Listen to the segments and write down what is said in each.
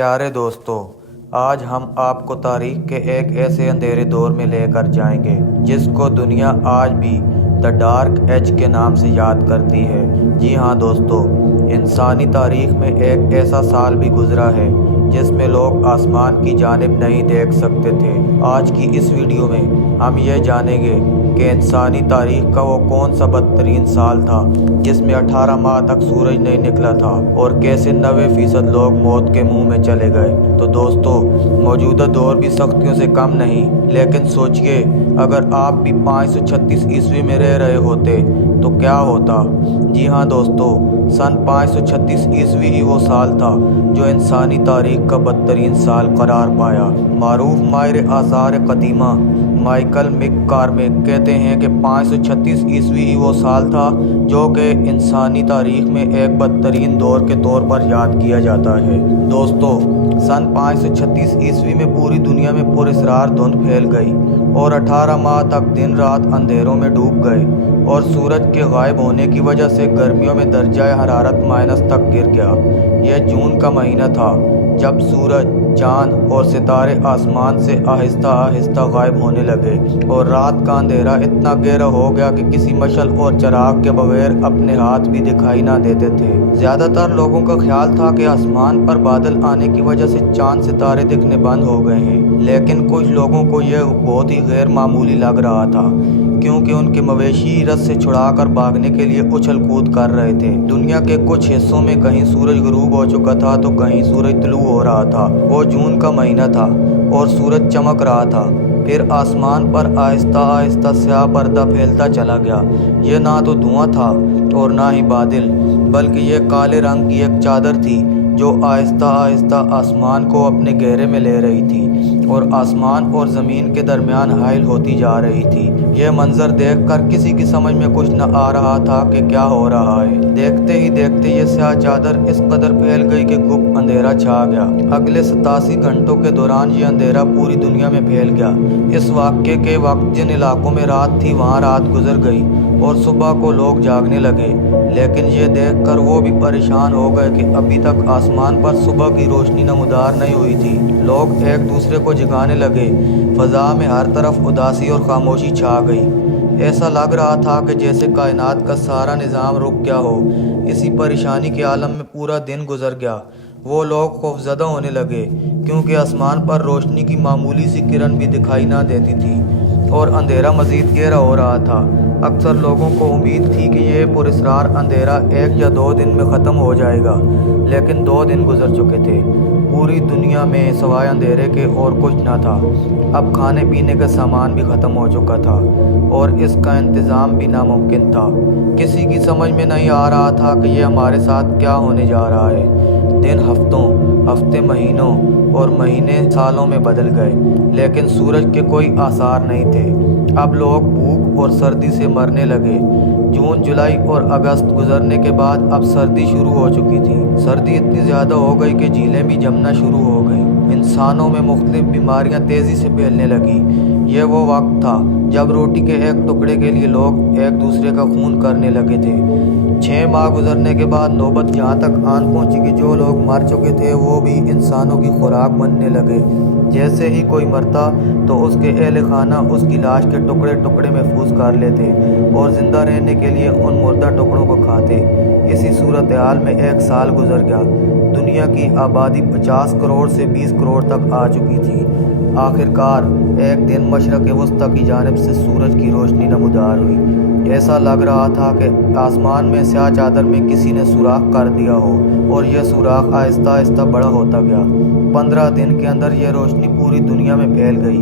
प्यारे दोस्तों, आज हम आपको तारीख के एक ऐसे अंधेरे दौर में लेकर जाएंगे जिसको दुनिया आज भी द डार्क एज के नाम से याद करती है। जी हाँ दोस्तों, इंसानी तारीख में एक ऐसा साल भी गुजरा है जिसमें लोग आसमान की जानिब नहीं देख सकते थे। आज की इस वीडियो में हम ये जानेंगे कि इंसानी तारीख का वो कौन सा बदतरीन साल था जिसमें 18 माह तक सूरज नहीं निकला था और कैसे 90% लोग मौत के मुंह में चले गए। तो दोस्तों, मौजूदा दौर भी सख्तियों से कम नहीं, लेकिन सोचिए अगर आप भी 536 ईस्वी में रह रहे होते तो क्या होता। जी हाँ दोस्तों, सन 536 ईस्वी ही वो साल था जो इंसानी तारीख का बदतरीन साल करार पाया। मारूफ माहिर आसार कदीमा माइकल मैककॉर्मिक कहते हैं कि 536 ईस्वी ही वो साल था जो कि इंसानी तारीख में एक बदतरीन दौर के तौर पर याद किया जाता है। दोस्तों, सन 536 ईस्वी में पूरी दुनिया में पुरस्रार धुंध फैल गई और 18 माह तक दिन रात अंधेरों में डूब गए और सूरज के गायब होने की वजह से गर्मियों में दर्जा हरारत माइनस तक गिर गया। यह जून का महीना था जब सूरज, चांद और सितारे आसमान से आहिस्ता आहिस्ता गायब होने लगे और रात का अंधेरा इतना गहरा हो गया कि किसी मशल और चिराग के बगैर अपने हाथ भी दिखाई ना देते थे। ज्यादातर लोगों का ख्याल था कि आसमान पर बादल आने की वजह से चांद सितारे दिखने बंद हो गए हैं, लेकिन कुछ लोगों को यह बहुत ही गैर मामूली लग रहा था क्योंकि उनके मवेशी रस से छुड़ाकर भागने के लिए उछल कूद कर रहे थे। दुनिया के कुछ हिस्सों में कहीं सूरज गुरूब हो चुका था तो कहीं सूरज तुलू हो रहा था। वो जून का महीना था और सूरज चमक रहा था। फिर आसमान पर आहिस्ता आहिस्ता स्याह पर्दा फैलता चला गया। ये ना तो धुआं था और ना ही बादल, बल्कि ये काले रंग की एक चादर थी जो आहिस्ता आहिस्ता आसमान को अपने घेरे में ले रही थी और आसमान और ज़मीन के दरमियान हाइल होती जा रही थी। यह मंजर देखकर किसी की समझ में कुछ न आ रहा था कि क्या हो रहा है। देखते ही देखते ये स्याह चादर इस कदर फैल गई कि गुप्त अंधेरा छा गया। अगले 87 घंटों के दौरान ये अंधेरा पूरी दुनिया में फैल गया। इस वाक़ये के वक्त जिन इलाकों में रात थी वहाँ रात गुजर गई और सुबह को लोग जागने लगे, लेकिन ये देखकर वो भी परेशान हो गए कि अभी तक आसमान पर सुबह की रोशनी नमूदार नहीं हुई थी। लोग एक दूसरे को जगाने लगे। फ़ज़ा में हर तरफ उदासी और खामोशी छा गई। ऐसा लग रहा था कि जैसे कायनात का सारा निज़ाम रुक गया हो। इसी परेशानी के आलम में पूरा दिन गुजर गया। वो लोग खौफज़दा होने लगे क्योंकि आसमान पर रोशनी की मामूली सी किरण भी दिखाई ना देती थी और अंधेरा मज़ीद गहरा हो रहा था। अक्सर लोगों को उम्मीद थी कि ये पुरस्रार अंधेरा 1 या 2 दिन में ख़त्म हो जाएगा, लेकिन 2 दिन गुजर चुके थे। पूरी दुनिया में सवाए अंधेरे के और कुछ न था। अब खाने पीने का सामान भी ख़त्म हो चुका था और इसका इंतज़ाम भी नामुमकिन था। किसी की समझ में नहीं आ रहा था कि ये हमारे साथ क्या होने जा रहा है। दिन हफ्तों, हफ्ते महीनों और महीने सालों में बदल गए, लेकिन सूरज के कोई आसार नहीं थे। अब लोग भूख और सर्दी से मरने लगे। जून, जुलाई और अगस्त गुजरने के बाद अब सर्दी शुरू हो चुकी थी। सर्दी इतनी ज़्यादा हो गई कि झीलें भी जमना शुरू हो गई। इंसानों में मुख्तलिफ बीमारियां तेज़ी से फैलने लगी। यह वो वक्त था जब रोटी के एक टुकड़े के लिए लोग एक दूसरे का खून करने लगे थे। 6 माह गुजरने के बाद नौबत यहाँ तक आन पहुँची कि जो लोग मर चुके थे वो भी इंसानों की खुराक बनने लगे। जैसे ही कोई मरता तो उसके अहल खाना उसकी लाश के टुकड़े टुकड़े महफूज कर लेते और ज़िंदा रहने के लिए उन मुर्दा टुकड़ों को खाते। इसी सूरत हाल में 1 साल गुजर गया। दुनिया की आबादी 50 करोड़ से 20 करोड़ तक आ चुकी थी। आखिरकार एक दिन मशरक़ वस्ता की जानिब से सूरज की रोशनी नमूदार हुई। ऐसा लग रहा था कि आसमान में स्याह चादर में किसी ने सुराख कर दिया हो और यह सुराख आहिस्ता आहिस्ता बड़ा होता गया। 15 दिन के अंदर यह रोशनी पूरी दुनिया में फैल गई।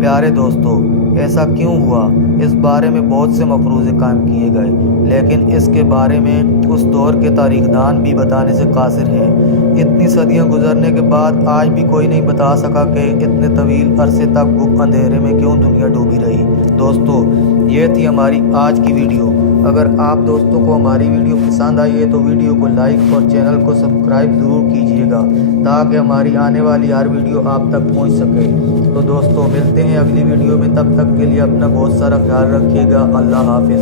प्यारे दोस्तों, ऐसा क्यों हुआ? इस बारे में बहुत से मफरूज़े कायम किए गए, लेकिन इसके बारे में उस दौर के तारीखदान भी बताने से कासिर हैं। इतनी सदियां गुजरने के बाद आज भी कोई नहीं बता सका कि इतने तवील अरसे तक गुप्त अंधेरे में क्यों दुनिया डूबी रही। दोस्तों, ये थी हमारी आज की वीडियो। अगर आप दोस्तों को हमारी वीडियो पसंद आई है तो वीडियो को लाइक और चैनल को सब्सक्राइब ज़रूर कीजिएगा ताकि हमारी आने वाली हर वीडियो आप तक पहुंच सके। तो दोस्तों, मिलते हैं अगली वीडियो में। तब तक के लिए अपना बहुत सारा ख्याल रखिएगा। अल्लाह हाफिज़।